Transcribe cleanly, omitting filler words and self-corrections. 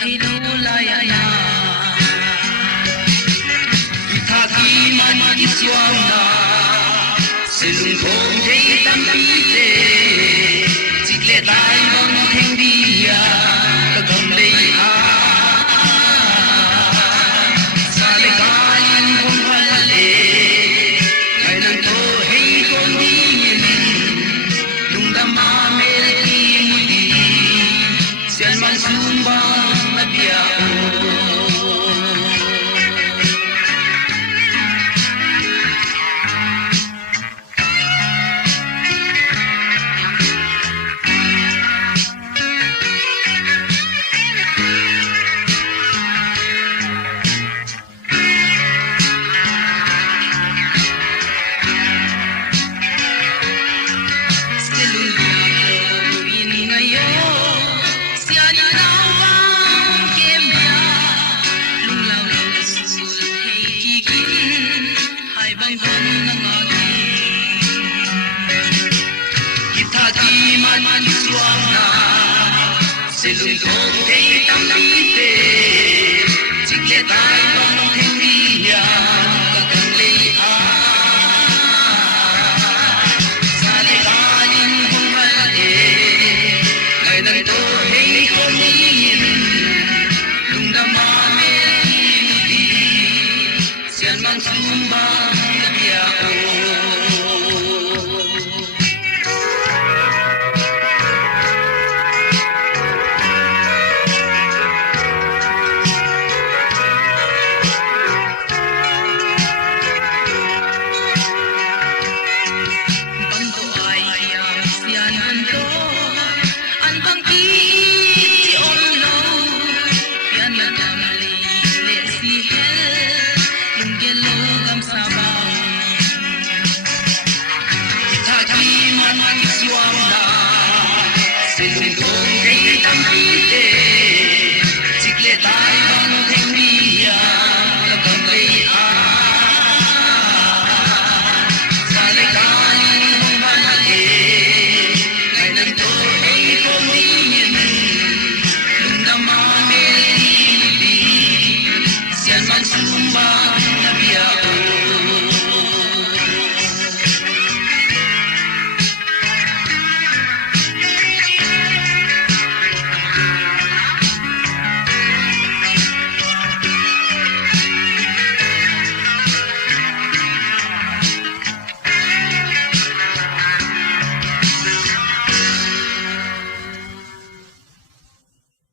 thấy đâu lại na tha khi man ki suam na silung thong thấy tâm bi te chik le tai bang theng bi ya ta gam le a sa le kai hong hal le kai nang to hei kon ni min lung da ma me ti mu di sel man sum ba na bia silung thong thấy